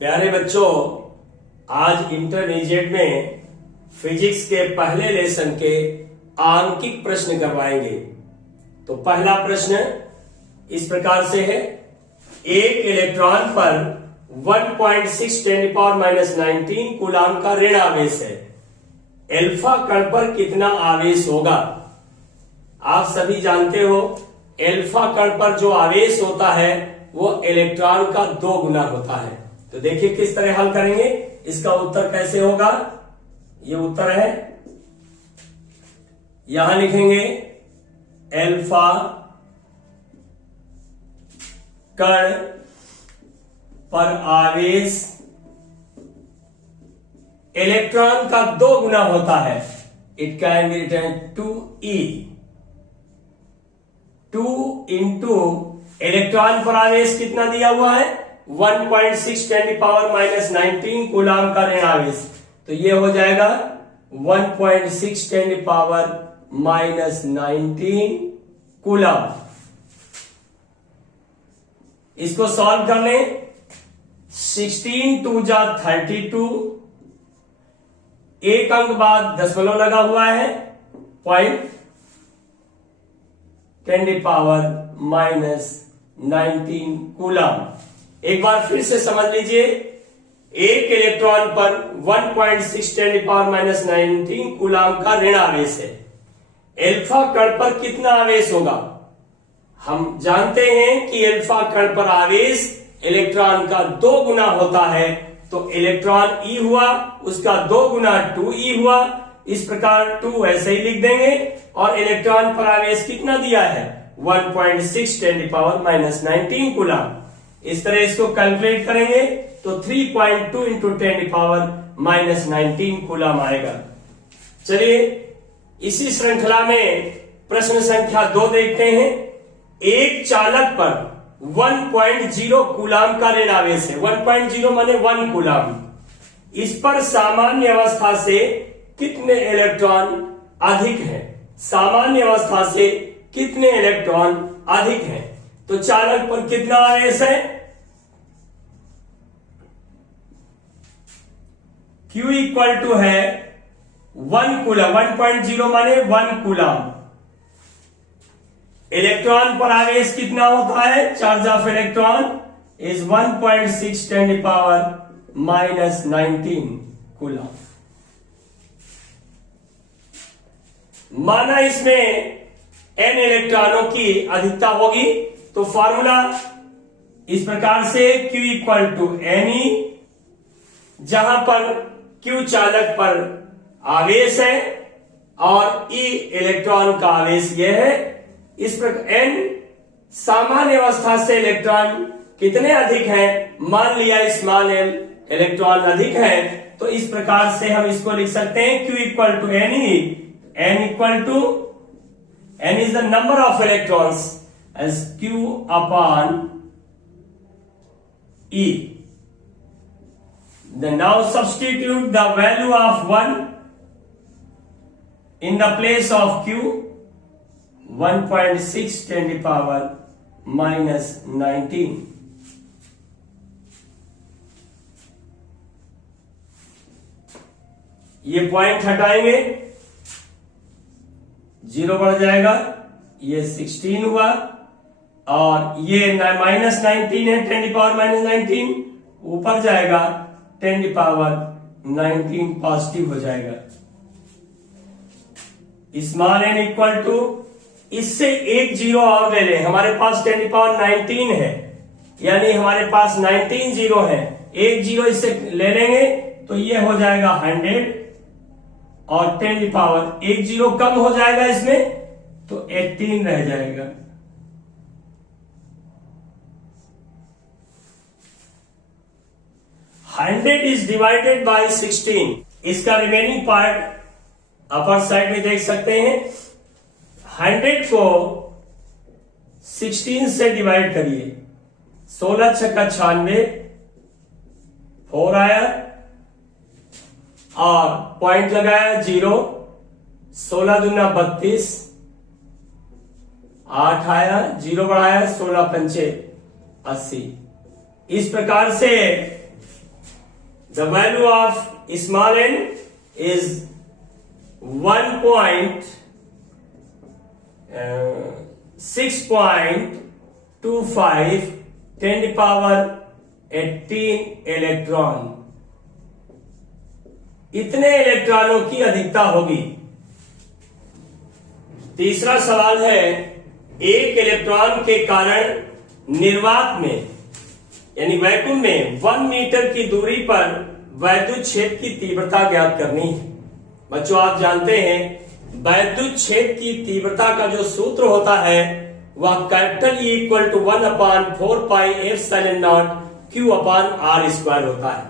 प्यारे बच्चों, आज इंटरमीडिएट में फिजिक्स के पहले लेसन के आंकिक प्रश्न करवाएंगे। तो पहला प्रश्न इस प्रकार से है, एक इलेक्ट्रॉन पर 1.6 10⁻⁻19 कूलाम का ऋण आवेश है। एल्फा कण पर कितना आवेश होगा? आप सभी जानते हो एल्फा कण पर जो आवेश होता है वो इलेक्ट्रॉन का 2 गुना होता है। तो देखिए किस तरह हल करेंगे, इसका उत्तर कैसे होगा। ये उत्तर है, यहां लिखेंगे एल्फा कण पर आवेश इलेक्ट्रॉन का 2 गुना होता है। It can be written 2e, 2 into electron पर आवेश कितना दिया हुआ है 1.6 10⁻⁻19 कूलाम का ऋण आवेश। तो ये हो जाएगा 1.6 10⁻⁻19 कूलाम। इसको सॉल्व कर लें। 16 2 जा 32, एक अंक बाद दशमलव लगा हुआ है, 10⁻⁻19 कूलाम। एक बार फिर से समझ लीजिए, एक इलेक्ट्रॉन पर 1.6 10⁻⁻19 कूलाम का ऋण आवेश है। एल्फा कण पर कितना आवेश होगा? हम जानते हैं कि एल्फा कण पर आवेश इलेक्ट्रॉन का 2 गुना होता है। तो इलेक्ट्रॉन ई हुआ, उसका 2 गुना 2e हुआ। इस प्रकार 2 ऐसे ही लिख देंगे। और इलेक्ट्रॉन पर आवेश कितना दिया है 1.6 10⁻⁻19 कूलाम। इस तरह इसको कैलकुलेट करेंगे तो 3.2 इंटू 10⁻⁻19 कूलाम आएगा। चलिए इसी श्रृंखला में प्रश्न संख्या 2 देखते हैं। एक चालक पर 1.0 कूलाम का ऋण आवेश है। 1.0 माने 1 कूलाम। इस पर सामान्य अवस्था से कितने इलेक्ट्रॉन अधिक हैं? सामान्य अवस्था से कितने इलेक्ट्रॉन अधिक हैं? तो चालक पर कितना आवेश है? Q इक्वल टू है 1 कूलाम। 1.0 माने 1 कूलाम। इलेक्ट्रॉन पर आवेश कितना होता है? Charge of electron is 1.6 10⁻⁻19 coulomb. माना इसमें n इलेक्ट्रॉनों की अधिकता होगी। तो फॉर्मूला इस प्रकार से, Q इक्वल टू Ne, जहां पर Q चालक पर आवेश है और E इलेक्ट्रॉन का आवेश यह है। इस प्रकार n सामान्य अवस्था से इलेक्ट्रॉन कितने अधिक हैं? मान लिया स्मॉल l इलेक्ट्रॉन अधिक है। तो इस प्रकार से हम इसको लिख सकते हैं Q equal to Ne, n equal to, n is the number of electrons, as Q upon E. Then now substitute the value of 1 in the place of Q. 1.6 10⁻⁻19. ये पॉइंट हटाएंगे, 0 बढ़ जाएगा। ये 16 हुआ और ये -19 है 10⁻⁻19, ऊपर जाएगा 10⁻⁻19 पॉजिटिव हो जाएगा। स्मॉल n इक्वल टू, इससे एक 0 और ले लें। हमारे पास 10⁻19 है, यानी हमारे पास 19 0 है। एक 0 इससे ले लेंगे तो ये हो जाएगा 100 और 10⁻, एक 0 कम हो जाएगा इसमें तो 18 रह जाएगा। Hundred is divided by 16। इसका रिमेनिंग पार्ट अपर साइड में देख सकते हैं। 100 को 16 से डिवाइड करिए। 16 छक्का 96, 4 आया और पॉइंट लगाया 0। 16 दूना 32, 8 आया, 0 बढ़ाया, 16 पंचे 80। इस प्रकार से the value of small n is 6.25 10 to power 18 electron. इतने इलेक्ट्रॉनों की अधिकता होगी। तीसरा सवाल है, एक इलेक्ट्रॉन के कारण निर्वात में यानी वैक्यूम में 1 मीटर की दूरी पर वैद्युत क्षेत्र की तीव्रता ज्ञात करनी है। बच्चों आप जानते हैं वैद्युत क्षेत्र की तीव्रता का जो सूत्र होता है वह capital E equal to 1/4πε0 Q/r² होता है।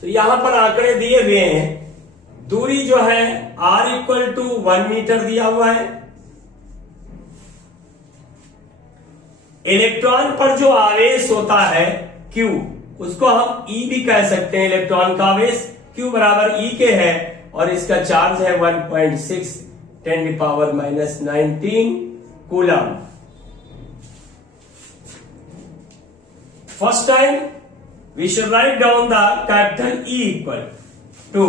तो यहां पर आंकड़े दिए हुए हैं। दूरी जो है r इक्वल टू 1 मीटर दिया हुआ है। इलेक्ट्रॉन पर जो आवेश होता है Q, उसको हम E भी कह सकते हैं। इलेक्ट्रॉन का आवेश Q बराबर E के है और इसका चार्ज है 1.6 10 to power -19 coulomb. First time we should write down the capital E equal to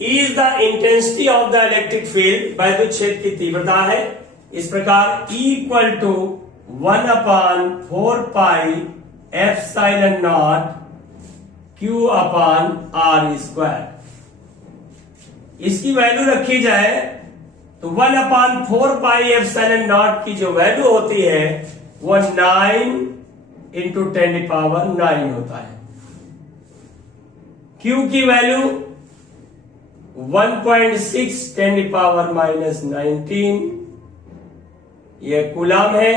E is the intensity of the electric field, वैद्युत क्षेत्र की तीव्रता है। इस प्रकार E equal to 1/4πε0 Q/r²। इसकी वैल्यू रखी जाए तो 1/4πε0 की जो वैल्यू होती है वो 9 × 10 to power 9 होता है। Q की वैल्यू 1.6 10 to power -19 ये कूलम है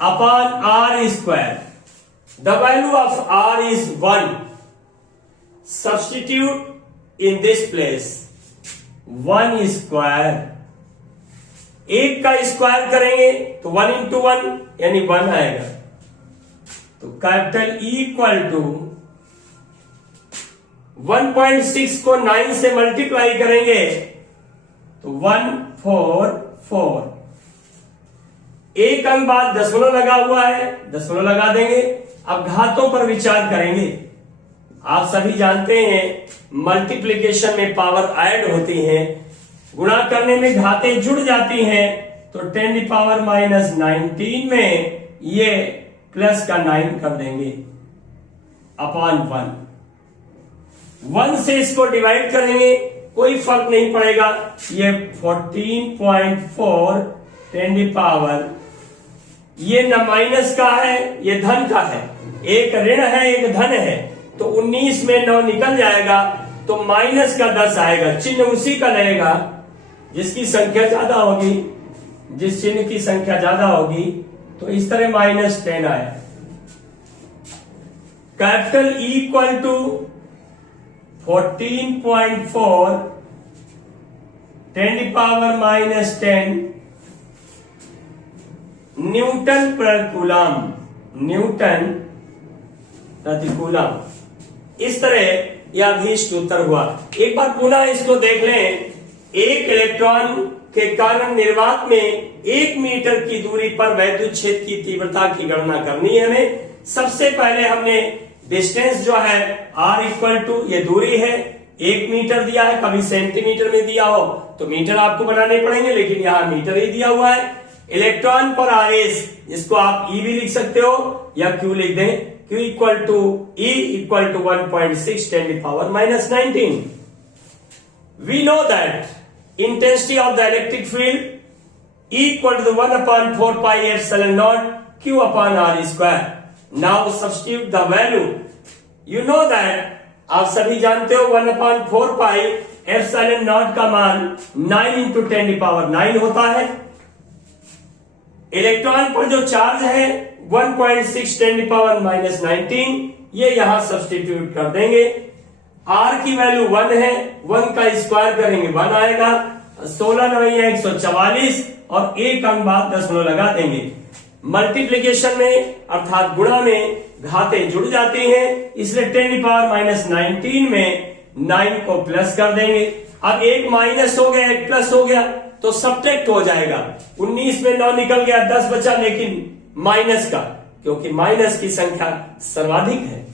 upon r²। The value of r is 1। Substitute in this place 1²। एक का स्क्वायर करेंगे तो 1 × 1 यानी 1 आएगा। तो कैपिटल E इक्वल टू 1.6 को 9 से मल्टीप्लाई करेंगे तो 144। एक अंक बाद दशमलव लगा हुआ है, दशमलव लगा देंगे। अब घातों पर विचार करेंगे। आप सभी जानते हैं मल्टीप्लिकेशन में पावर ऐड होती है, गुणा करने में घातें जुड़ जाती हैं। तो 10 to power -19 में ये प्लस का 9 कर देंगे अपॉन 1 से इसको डिवाइड करेंगे, कोई फर्क नहीं पड़ेगा। ये 14.4 10 to power, ये न माइनस का है ये धन का है। एक ऋण है एक धन है, तो 19 में 9 निकल जाएगा तो माइनस का 10 आएगा। चिन्ह उसी का लगेगा जिसकी संख्या ज्यादा होगी। जिस चिन्ह की संख्या ज्यादा होगी तो इस तरह -10 आया। Capital E equal to 14.4 10 to power -10 newton पर कूलम, न्यूटन प्रति कूलम। इस तरह यह अभीष्ट उत्तर हुआ। एक बार पुनः इसको देख लें। एक इलेक्ट्रॉन के कारण निर्वात में 1 मीटर की दूरी पर वैद्युत क्षेत्र की तीव्रता की गणना करनी है हमें। सबसे पहले हमने डिस्टेंस जो है r इक्वल टू, ये दूरी है 1 मीटर दिया है, कभी सेंटीमीटर में दिया हो तो मीटर आपको बनाने पड़ेंगे, लेकिन यहां मीटर ही दिया हुआ है। इलेक्ट्रॉन पर आवेश, जिसको आप E भी लिख सकते हो या Q लिख दें, Q equal to E equal to 1.6 10 to power -19। We know that intensity of the electric field E equal to 1/4πε0 Q/r²। Now substitute the value. You know that, आप सभी जानते हो 1/4πε0 का मान 9 × 10 to power 9 होता है। इलेक्ट्रॉन पर जो चार्ज है 1.6 10 to power -19, ये यहां सब्स्टिट्यूट कर देंगे। R की वैल्यू 1 है, 1 का स्क्वायर करेंगे 1 आएगा। 16 9 144 और एक अंक बाद दशमलव लगा देंगे। मल्टीप्लीकेशन में अर्थात गुणा में घातें जुड़ जाती हैं, इसलिए 10 to power -19 में 9 को प्लस कर देंगे। अब एक माइनस हो गया एक प्लस हो गया तो सब्ट्रैक्ट हो जाएगा। 19 में 9 निकल गया, 10 बचा, लेकिन माइनस का, क्योंकि माइनस की संख्या सर्वाधिक है।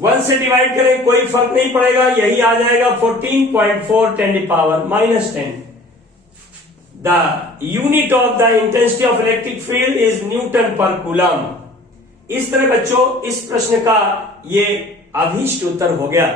1 से डिवाइड करें कोई फर्क नहीं पड़ेगा, यही आ जाएगा 14.4 10⁻10। The unit of the intensity of electric field is Newton पर कूलम। इस तरह बच्चों इस प्रश्न का ये अभीष्ट उत्तर हो गया।